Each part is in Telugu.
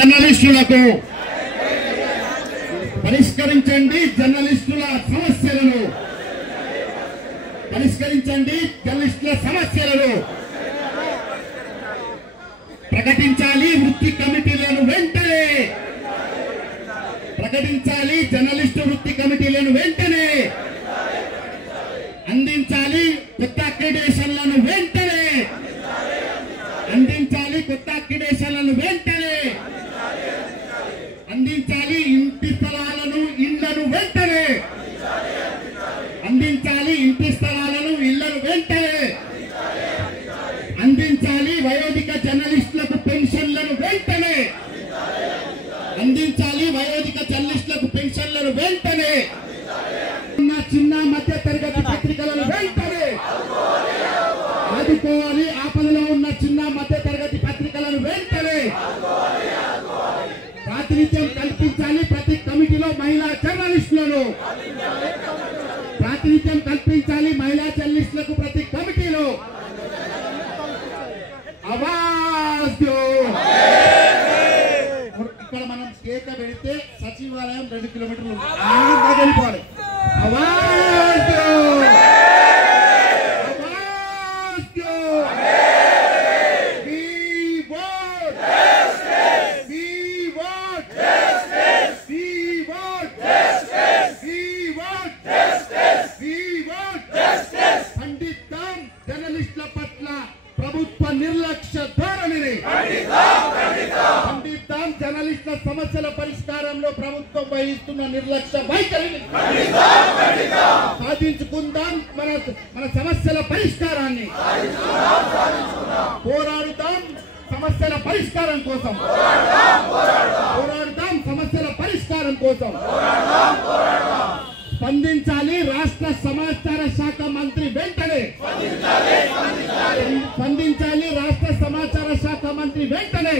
జర్నలిస్టులకు పరిష్కరించండి జర్నలిస్టుల సమస్యలను పరిష్కరించండి జర్నలిస్టుల సమస్యలను ప్రకటించాలి వృత్తి కమిటీలను వెంటనే ప్రకటించాలి జర్నలిస్టు వృత్తి కమిటీలను వెంటనే అందించాలి కొత్త అక్రిడేషన్లను వెంటనే అందించాలి కొత్త అక్రిడేషన్లను వెంటనే అందించాలి ఇంటి స్థలాలను ఇళ్లను వెంటనే అందించాలి ఇంటి స్థలాలను ఇళ్లను వెంటనే అందించాలి వయోధిక జర్నలిస్టులకు పెన్షన్లను వెంటనే అందించాలి వయోధిక జర్నలిస్టులకు పెన్షన్లను వెంటనే చిన్న మధ్య తరగతి పత్రికలను వెంటనే ఆదుకోవాలి ఆపదలో ఉన్న చిన్న మధ్య తరగతి పత్రికలను వెంటనే ప్రాతినిధ్యం కల్పించాలి ప్రతి కమిటీలో మహిళా జర్నలిస్టులను ప్రాతినిధ్యం కల్పించాలి మహిళా జర్నలిస్టులకు ప్రతి కమిటీలో ఆవాజ్ ఇక్కడ మనం కేక పెడితే సచివాలయం 2 కిలోమీటర్లు వెళ్ళిపోవాలి ఆవాజ్ జర్నలిస్టుల పట్ల ప్రభుత్వ నిర్లక్ష్య ధోరణిని ఖండిద్దాం జర్నలిస్టుల సమస్యల పరిష్కారంలో ప్రభుత్వం వహిస్తున్న నిర్లక్ష్య వైఖరిని సాధించుకుందాం మన సమస్యల పరిష్కారాన్ని పోరాడుతాం సమస్యల పరిష్కారం కోసం పోరాడుతాం సమస్యల పరిష్కారం కోసం స్పందించాలి రాష్ట్ర సమాచార శాఖ మంత్రి వెంటనే స్పందించాలి రాష్ట్ర సమాచార శాఖ మంత్రి వెంటనే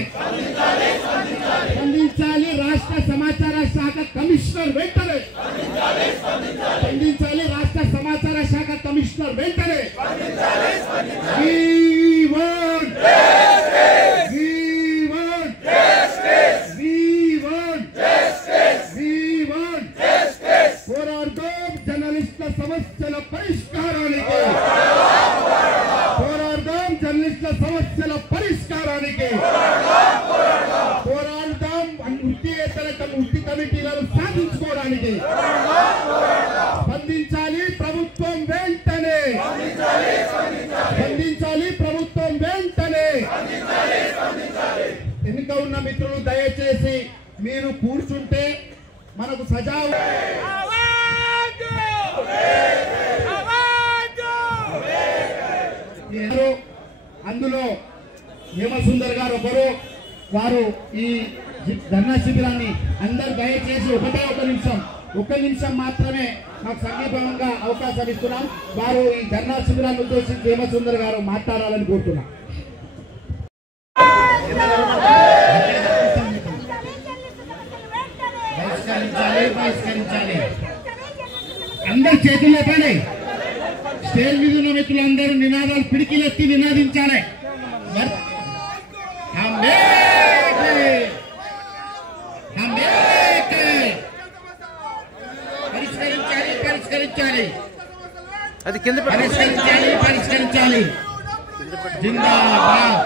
స్పందించాలి రాష్ట్ర సమాచార శాఖ కమిషనర్ వెంటనే స్పందించాలి రాష్ట్ర సమాచార శాఖ కమిషనర్ వెంటనే పోరాడదాం జర్నలిస్టుల సమస్యల పరిష్కారానికి పోరాడదాం జర్నలిస్టుల సమస్యల పరిష్కారానికి పోరాడదాం వృత్తియేతర వృత్తి కమిటీలను సాధించుకోవడానికి స్పందించాలి ప్రభుత్వం వెంటనే స్పందించాలి ప్రభుత్వం వెంటనే ఎన్నిక ఉన్న మిత్రులు దయచేసి మీరు కూర్చుంటే మనకు సజావు అందులో హేమసుందర్ గారు ఒకరు వారు ఈ ధర్నా శిబిరాన్ని అందరు దయచేసి ఒక నిమిషం మాత్రమే నాకు సంఘీభావంగా అవకాశం ఇస్తున్నాం వారు ఈ ధర్నా శిబిరాన్ని ఉద్దేశించి హేమసుందర్ గారు మాట్లాడాలని కోరుతున్నాం బహిష్కరించాలి అందరు చేతుల్లో పని స్టేజ్ మీద ఉన్న మిత్రులందరూ నినాదాలు పిడికిలెత్తి నినాదించాలి పరిష్కరించాలి పరిష్కరించాలి అది కింద పరిష్కరించాలి పరిష్కరించాలి జిందాబాద్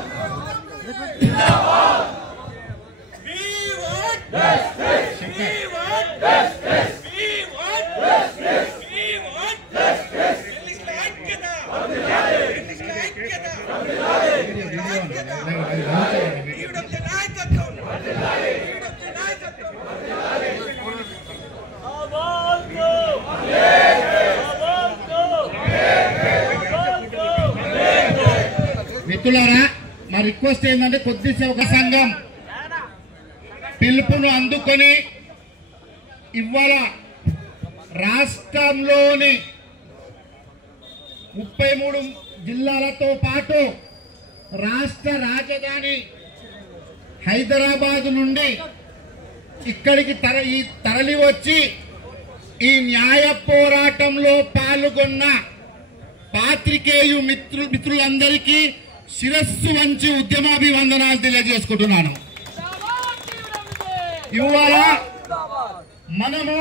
మిత్రులారా మా రిక్వెస్ట్ ఏంటంటే కొద్దిసేపు ఒక సంఘం పిలుపును అందుకొని ఇవాళ రాష్ట్రంలోని 33 జిల్లాలతో పాటు రాష్ట్ర రాజధాని హైదరాబాద్ నుండి ఇక్కడికి తరలి వచ్చి ఈ న్యాయ పోరాటంలో పాల్గొన్న పాత్రికేయు మిత్రులందరికీ శిరస్సు వంచి ఉద్యమాభివందనాలు తెలియజేసుకుంటున్నాను. ఇవాళ మనము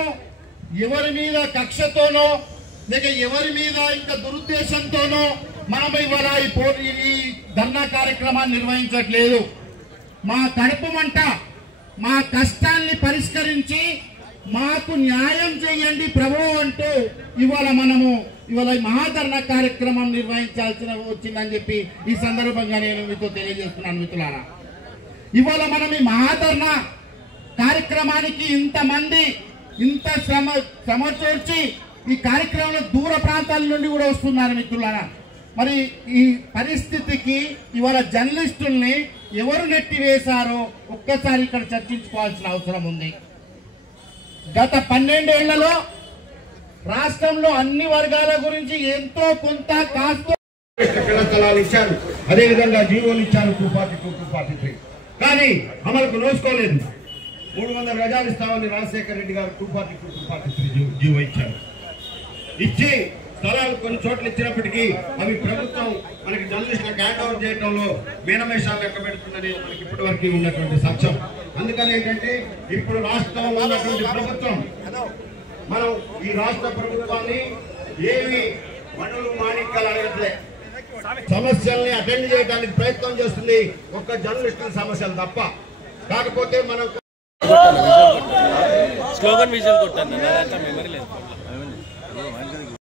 ఎవరి మీద కక్షతోనో లేక ఎవరి మీద ఇంకా దురుద్దేశంతోనో మనం ఇవాళ ఈ ధర్నా కార్యక్రమాన్ని నిర్వహించట్లేదు. మా కడుపు మంట, మా కష్టాన్ని పరిష్కరించి మాకు న్యాయం చేయండి ప్రభు అంటూ ఇవాళ ఈ మహాధర్నా కార్యక్రమం నిర్వహించాల్సిన వచ్చిందని చెప్పి ఈ సందర్భంగా నేను మీతో తెలియజేస్తున్నాను. మిత్రులారా, ఇవాళ మనం ఈ మహాధర్నా కార్యక్రమానికి ఇంతమంది ఇంత సమకూర్చి ఈ కార్యక్రమంలో దూర ప్రాంతాల నుండి కూడా వస్తున్నారు. మిత్రులారా, మరి ఈ పరిస్థితికి ఇవాళ జర్నలిస్టుల్ని ఎవరు నెట్టివేశారో ఒక్కసారి ఇక్కడ చర్చించుకోవాల్సిన అవసరం ఉంది. గత 12 ఏళ్లలో రాష్ట్రంలో అన్ని వర్గాల గురించి ఎంతో కొంత కాస్త స్థలాలు ఇచ్చారు, అదేవిధంగా జీవోలు ఇచ్చారు 242, 243, కానీ అమలుకు నోచుకోలేదు. 300 గజాలు ఇస్తామని రాజశేఖర రెడ్డి గారు 242, 243 జీవో ఇచ్చారు. ఇచ్చి స్థలాలు కొన్ని చోట్ల ఇచ్చినప్పటికీ అవి ప్రభుత్వం మనకి జర్నలిస్టులకు హ్యాండ్ ఓవర్ చేయడంలో మీనమేషాలు లెక్క పెడుతుందని మనకి ఇప్పటి వరకు ఉన్నటువంటి సత్యం. అందుకని ఏంటంటే ఇప్పుడు రాష్ట్రంలో ఉన్నటువంటి ప్రభుత్వం మనం ఈ రాష్ట్ర ప్రభుత్వాన్ని ఏమి మనులు మాణిక్యాలు అడగట్లే, సమస్యల్ని అటెండ్ చేయడానికి ప్రయత్నం చేస్తుంది, ఒక్క జర్నలిస్టుల సమస్యలు తప్ప. కాకపోతే మనం స్లోగన్ విజువల్ కొట్టాను, మెమరీ లేదు.